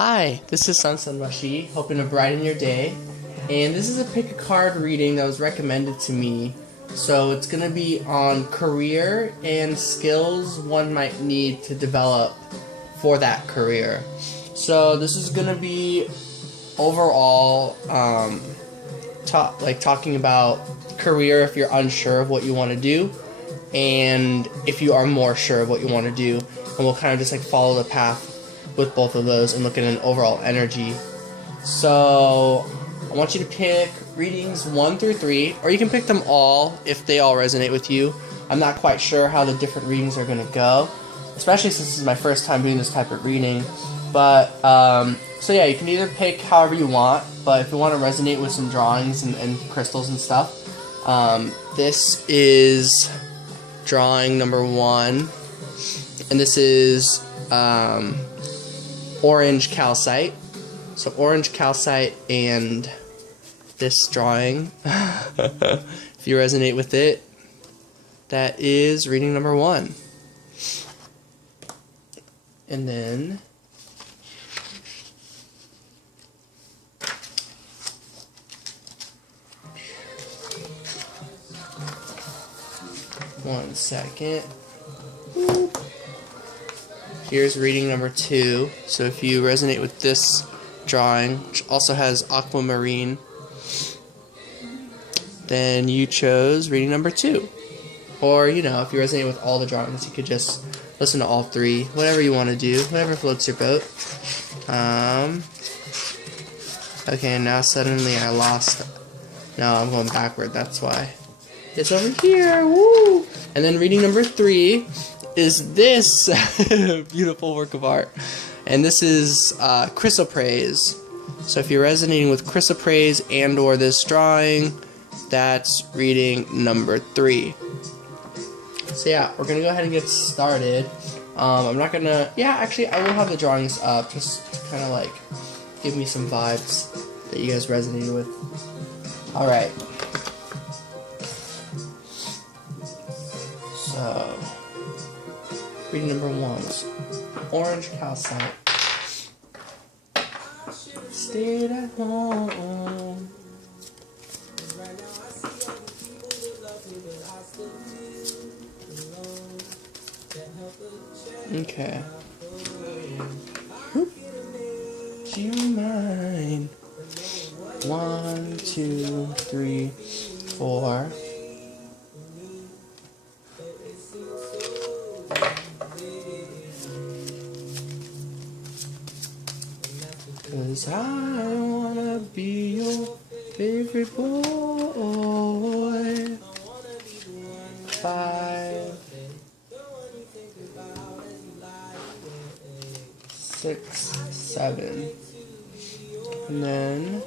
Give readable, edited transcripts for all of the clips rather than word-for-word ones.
Hi, this is Sunsun Mushi, hoping to brighten your day. And this is a pick a card reading that was recommended to me. So it's going to be on career and skills one might need to develop for that career. So this is going to be overall talking about career if you're unsure of what you want to do, and if you are more sure of what you want to do. And we'll kind of just follow the path with both of those and look at an overall energy. So I want you to pick readings 1 through 3, or you can pick them all if they all resonate with you. I'm not quite sure how the different readings are going to go, especially since this is my first time doing this type of reading. But so yeah, you can either pick however you want, but if you want to resonate with some drawings and crystals and stuff, this is drawing number 1, and this is orange calcite. So orange calcite and this drawing, if you resonate with it, that is reading number 1. And then one second. Here's reading number 2. So if you resonate with this drawing, which also has aquamarine, then you chose reading number 2. Or, you know, if you resonate with all the drawings, you could just listen to all 3. Whatever you want to do, whatever floats your boat. Okay, now suddenly I lost. No, I'm going backward, that's why. It's over here, woo! And then reading number 3 is this beautiful work of art. And this is chrysoprase. So if you're resonating with chrysoprase and or this drawing, that's reading number 3. So yeah, we're gonna go ahead and get started. I'm not gonna, actually I will have the drawings up just to kind of give me some vibes that you guys resonated with. Alright. So reading number 1 is orange calcite. Stayed at home. Okay. Do you mind? 1, 2, 3, 4. Cause I wanna be your favorite boy. 5, 6, 7. And then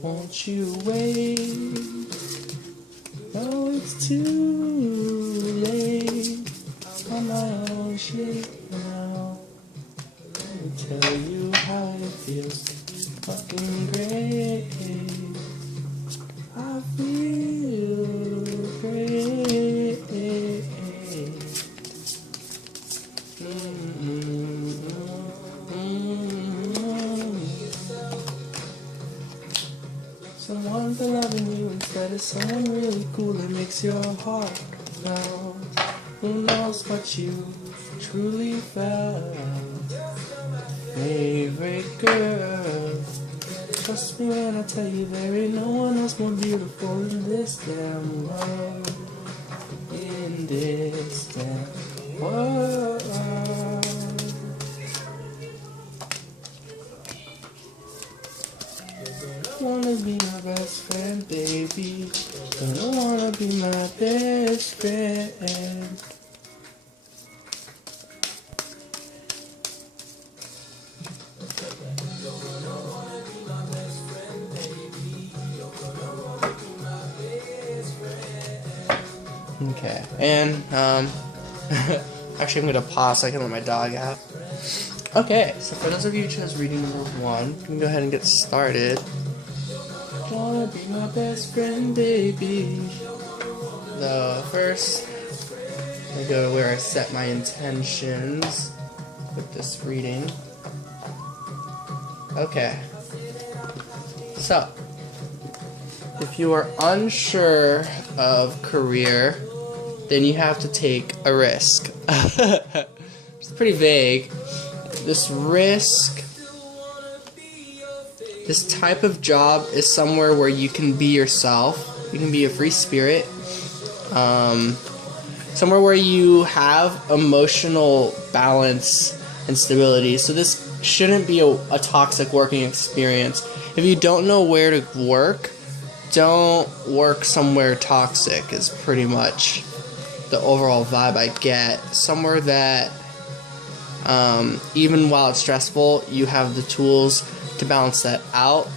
won't you wait? No, it's too late. I'm my own shit now. Let me tell you how it feels. Fucking great. I feel great. Someone for loving you instead of someone really cool that makes your heart melt. Who knows what you truly felt? Favorite girl. Trust me when I tell you there ain't no one else more beautiful in this damn world. In this damn world. Wanna be my best friend, baby. Don't wanna be my best friend. Okay, and actually I'm gonna pause so I can let my dog out. Okay, so for those of you who chose reading number 1, you can go ahead and get started. Wanna be my best friend, baby. The first, I go to where I set my intentions with this reading. Okay. So, if you are unsure of career, then you have to take a risk. It's pretty vague. This risk, this type of job is somewhere where you can be yourself. You can be a free spirit. Somewhere where you have emotional balance and stability. So this shouldn't be a toxic working experience. If you don't know where to work, don't work somewhere toxic is pretty much the overall vibe I get. Somewhere that even while it's stressful, you have the tools to balance that out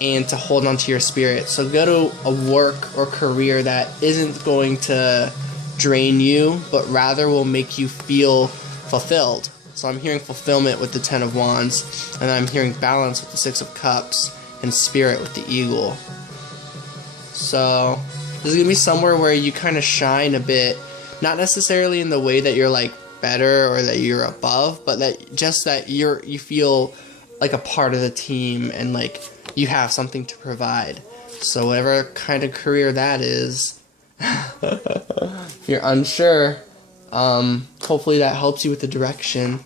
and to hold on to your spirit. So go to a work or career that isn't going to drain you, but rather will make you feel fulfilled. So I'm hearing fulfillment with the Ten of Wands, and I'm hearing balance with the Six of Cups, and spirit with the Eagle. So this is going to be somewhere where you kind of shine a bit, not necessarily in the way that you're like better or that you're above, but that just that you feel like a part of the team and like you have something to provide. So whatever kind of career that is, if you're unsure, hopefully that helps you with the direction.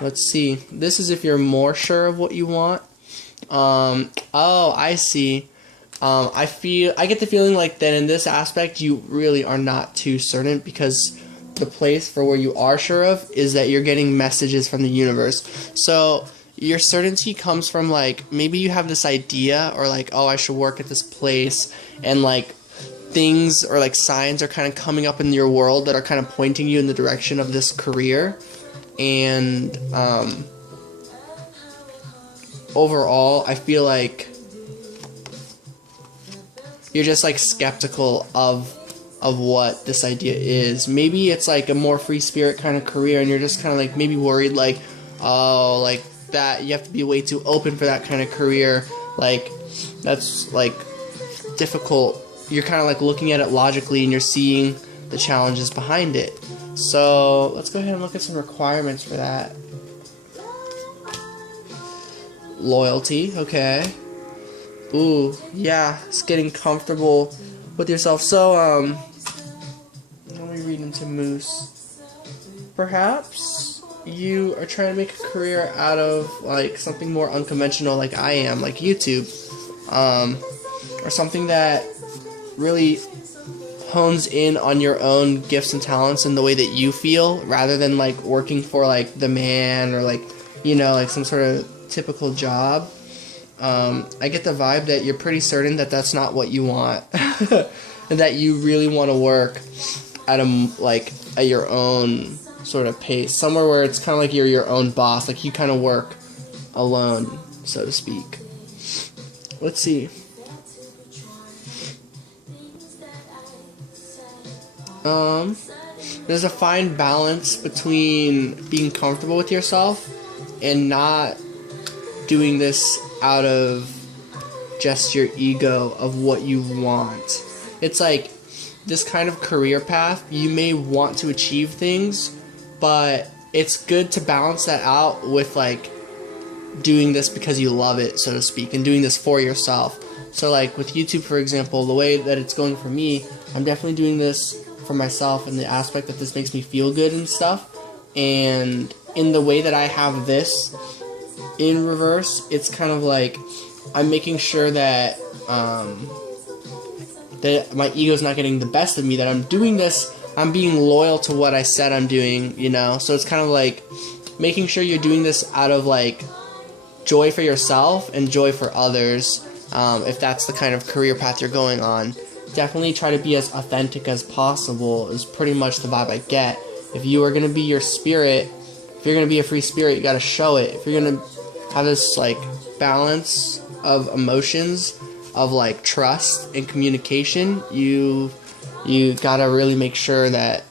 Let's see. This is if you're more sure of what you want. Oh, I see. I get the feeling like that in this aspect you really are not too certain, because the place for where you are sure of is that you're getting messages from the universe. So your certainty comes from like, maybe you have this idea or like, oh, I should work at this place, and like things or like signs are kind of coming up in your world that are kind of pointing you in the direction of this career. And overall, I feel like you're just like skeptical of what this idea is. Maybe it's like a more free spirit kind of career, and you're just kind of like maybe worried like, oh, like that you have to be way too open for that kind of career. Like that's like difficult. You're kind of like looking at it logically, and you're seeing the challenges behind it. So let's go ahead and look at some requirements for that. Loyalty, okay. Ooh, yeah, it's getting comfortable with yourself. So, let me read into Moose. Perhaps you are trying to make a career out of, like, something more unconventional like I am, like YouTube. Or something that really hones in on your own gifts and talents and the way that you feel, rather than, like, working for, like, the man or, like, you know, like some sort of typical job. I get the vibe that you're pretty certain that that's not what you want, and that you really want to work at at your own sort of pace, somewhere where it's kind of like you're your own boss, like you kind of work alone, so to speak. Let's see. There's a fine balance between being comfortable with yourself and not doing this out of just your ego of what you want. It's like this kind of career path, you may want to achieve things, but it's good to balance that out with like doing this because you love it, so to speak, and doing this for yourself. So like with YouTube, for example, the way that it's going for me, I'm definitely doing this for myself in the aspect that this makes me feel good and stuff. And in the way that I have this in reverse, it's kind of like I'm making sure that that my ego's not getting the best of me, that I'm doing this, I'm being loyal to what I said I'm doing, you know? So it's kind of like making sure you're doing this out of like joy for yourself and joy for others. If that's the kind of career path you're going on, definitely try to be as authentic as possible is pretty much the vibe I get. If you are going to be your spirit, if you're going to be a free spirit, you got to show it. If you're going to have this like balance of emotions, of like trust and communication, you got to really make sure that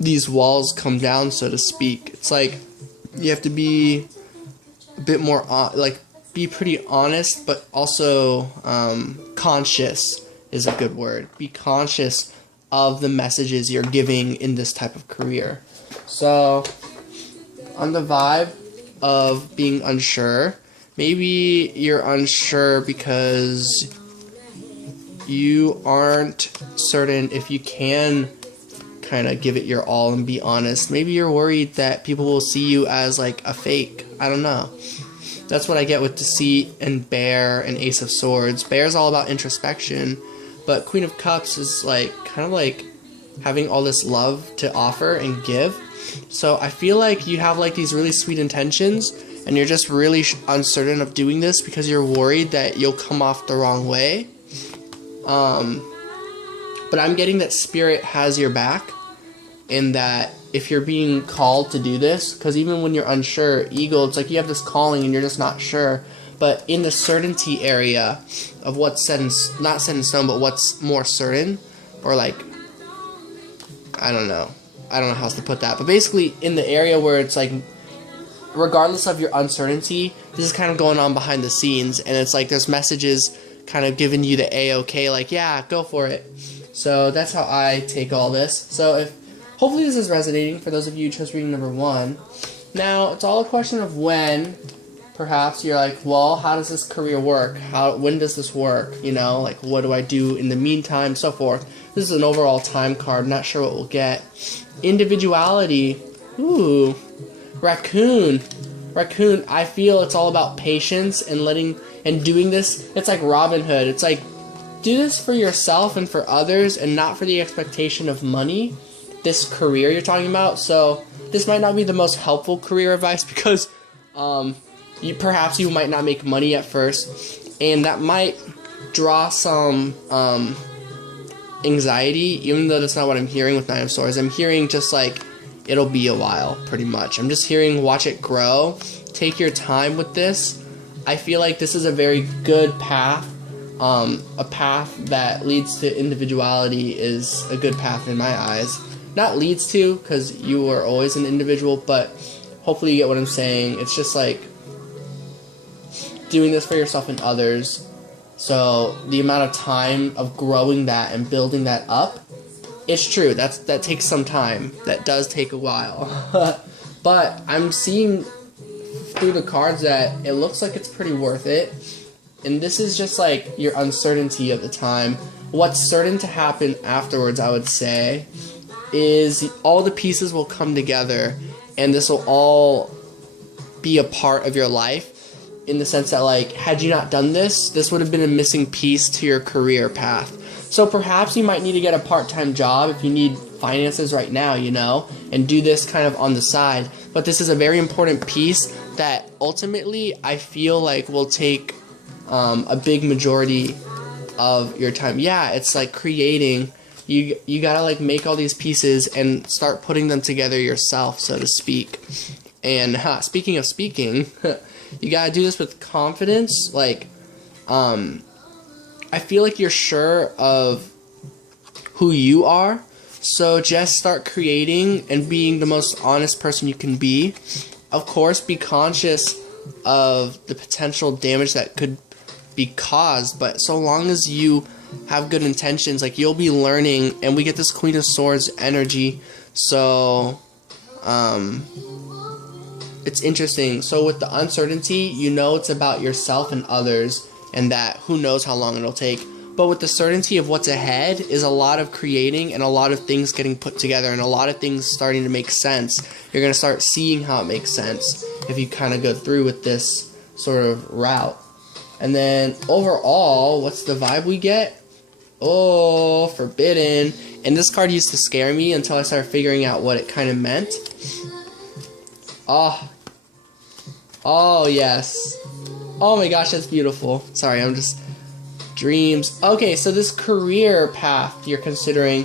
these walls come down, so to speak. It's like you have to be a bit more like be pretty honest, but also conscious is a good word. Be conscious of the messages you're giving in this type of career. So, on the vibe of being unsure, maybe you're unsure because you aren't certain if you can kind of give it your all and be honest. Maybe you're worried that people will see you as like a fake. I don't know. That's what I get with Deceit and Bear and Ace of Swords. Bear's all about introspection, but Queen of Cups is like kind of like having all this love to offer and give. So I feel like you have like these really sweet intentions and you're just really uncertain of doing this because you're worried that you'll come off the wrong way. But I'm getting that Spirit has your back, and that if you're being called to do this, because even when you're unsure, Eagle, it's like you have this calling and you're just not sure. But in the certainty area of what's not set in stone, but what's more certain, or like, I don't know how else to put that. But basically, in the area where it's like, regardless of your uncertainty, this is kind of going on behind the scenes, and it's like there's messages kind of giving you the A-OK, like, yeah, go for it. So that's how I take all this. So hopefully this is resonating for those of you who chose reading number 1. Now, it's all a question of when. Perhaps you're like, well, how does this career work? When does this work? You know, like, what do I do in the meantime, so forth. This is an overall time card. Not sure what we'll get. Individuality. Ooh. Raccoon. I feel it's all about patience and doing this. It's like Robin Hood. It's like, do this for yourself and for others and not for the expectation of money. This career you're talking about. So this might not be the most helpful career advice because perhaps you might not make money at first, and that might draw some anxiety, even though that's not what I'm hearing with 9 of Swords. I'm hearing just like it'll be a while, pretty much. I'm just hearing watch it grow. Take your time with this. I feel like this is a very good path. A path that leads to individuality is a good path in my eyes. Not leads to, because you are always an individual, but hopefully you get what I'm saying. It's just like doing this for yourself and others. So the amount of time of growing that and building that up, it's true. That takes some time. That does take a while. But I'm seeing through the cards that it looks like it's pretty worth it. And this is just like your uncertainty of the time. What's certain to happen afterwards, I would say, is all the pieces will come together and this will all be a part of your life, in the sense that, like, had you not done this, this would have been a missing piece to your career path. So perhaps you might need to get a part-time job if you need finances right now, you know, and do this kind of on the side. But this is a very important piece that ultimately I feel like will take a big majority of your time. Yeah, it's like creating. You gotta like make all these pieces and start putting them together yourself, so to speak. And speaking of speaking, you gotta do this with confidence. Like, I feel like you're sure of who you are, so just start creating and being the most honest person you can be. Of course, be conscious of the potential damage that could be caused, but so long as you have good intentions, like, you'll be learning. And we get this Queen of Swords energy, so it's interesting. So with the uncertainty, you know it's about yourself and others, and that who knows how long it'll take. But with the certainty of what's ahead is a lot of creating and a lot of things getting put together and a lot of things starting to make sense. You're going to start seeing how it makes sense if you kind of go through with this sort of route. And then overall, what's the vibe we get? Oh, Forbidden. And this card used to scare me until I started figuring out what it kind of meant. Oh, yes. Oh my gosh, that's beautiful. Sorry, I'm just... Dreams. Okay, so this career path you're considering,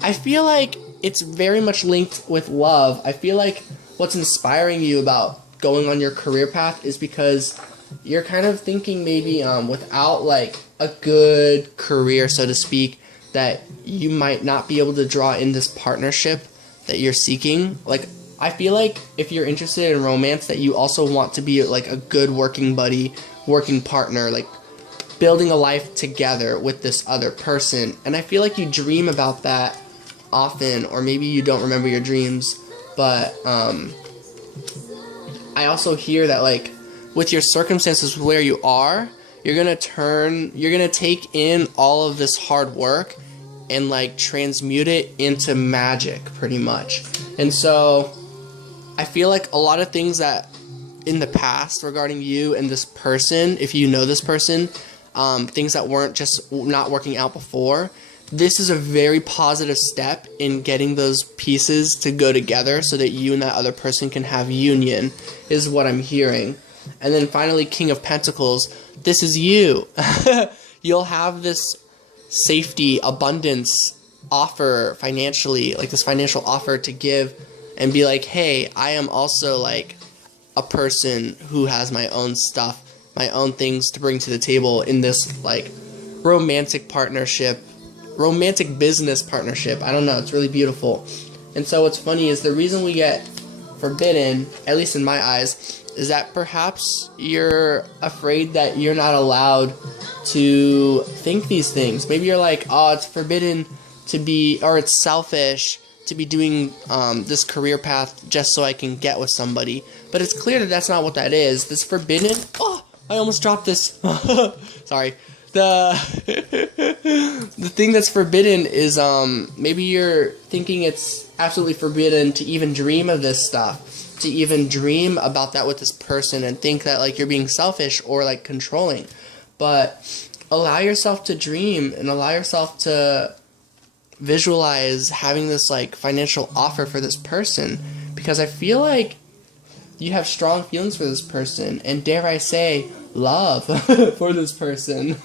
I feel like it's very much linked with love. I feel like what's inspiring you about going on your career path is because you're kind of thinking maybe without like a good career, so to speak, that you might not be able to draw in this partnership that you're seeking. Like, I feel like if you're interested in romance, that you also want to be like a good working buddy working partner, like building a life together with this other person. And I feel like you dream about that often, or maybe you don't remember your dreams, but I also hear that, like, with your circumstances where you are, you're gonna take in all of this hard work and like transmute it into magic, pretty much. And so I feel like a lot of things that in the past regarding you and this person, if you know this person, things that weren't just not working out before, this is a very positive step in getting those pieces to go together so that you and that other person can have union, is what I'm hearing. And then finally, King of Pentacles, this is you. You'll have this safety, abundance offer financially, like this financial offer to give and be like, hey, I am also like a person who has my own stuff, my own things to bring to the table in this like romantic partnership, romantic business partnership. I don't know, it's really beautiful. And so what's funny is the reason we get forbidden, at least in my eyes, is that perhaps you're afraid that you're not allowed to think these things. Maybe you're like, oh, it's forbidden to be, or it's selfish to be doing this career path just so I can get with somebody. But it's clear that that's not what that is. This forbidden, oh, I almost dropped this. Sorry. The thing that's forbidden is maybe you're thinking it's absolutely forbidden to even dream of this stuff, to even dream about that with this person, and think that like you're being selfish or like controlling. But allow yourself to dream and allow yourself to visualize having this like financial offer for this person, because I feel like you have strong feelings for this person, and dare I say, love for this person.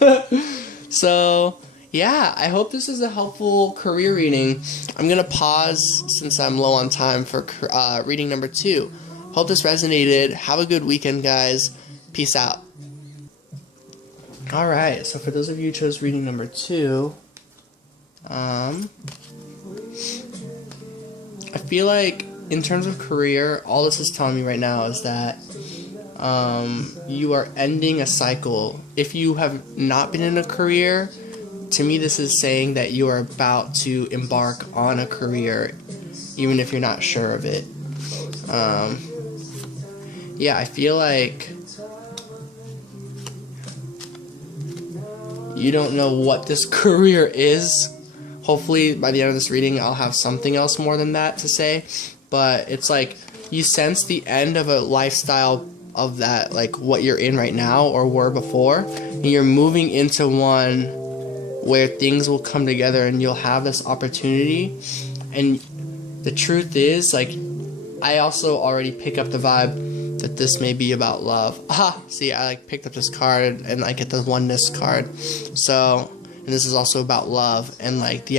So yeah, I hope this is a helpful career reading. I'm gonna pause since I'm low on time for reading number 2. Hope this resonated. Have a good weekend, guys. Peace out. Alright, so for those of you who chose reading number 2, I feel like in terms of career, all this is telling me right now is that you are ending a cycle. If you have not been in a career, to me this is saying that you are about to embark on a career, even if you're not sure of it. Yeah, I feel like you don't know what this career is. Hopefully by the end of this reading I'll have something else more than that to say, but it's like you sense the end of a lifestyle of that, like what you're in right now or were before, and you're moving into one where things will come together and you'll have this opportunity. And the truth is, like, I also already pick up the vibe that this may be about love. Aha! See, I like picked up this card and I get the oneness card. So, and this is also about love and like the